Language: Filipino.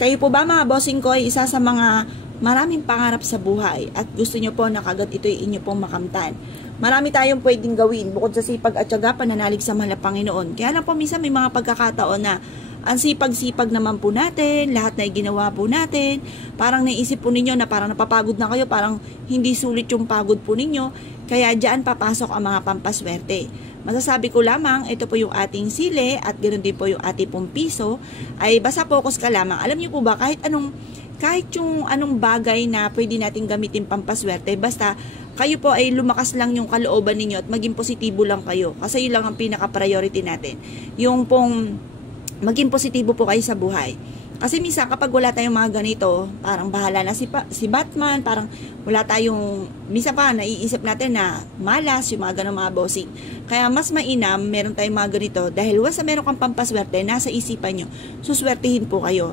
Kayo po ba mga bossing ko ay isa sa mga maraming pangarap sa buhay at gusto nyo po na kagad ito'y inyo pong makamtan? Marami tayong pwedeng gawin bukod sa sipag at tiyaga, pananalig sa mahal na Panginoon. Kaya lang po minsan may mga pagkakataon na ang sipag-sipag naman po natin, lahat na ginawa po natin, parang naisip po ninyo na parang napapagod na kayo, parang hindi sulit yung pagod po ninyo, kaya dyan papasok ang mga pampaswerte. Masasabi ko lamang, ito po yung ating sile at ganoon din po yung ating pong piso, ay basta focus ka lamang. Alam niyo po ba, kahit yung anong bagay na pwede natin gamitin pampaswerte, basta kayo po ay lumakas lang yung kalooban ninyo at maging positibo lang kayo. Kasi yun lang ang pinaka-priority natin. Yung pong maging positibo po kayo sa buhay. Kasi minsan kapag wala tayong mga ganito, parang bahala na si Batman, parang wala tayong, minsan pa naiisip natin na malas yung mga ganong mga bossing. Kaya mas mainam, meron tayong mga ganito, dahil once meron kang pampaswerte, nasa isipan nyo, suswertihin po kayo.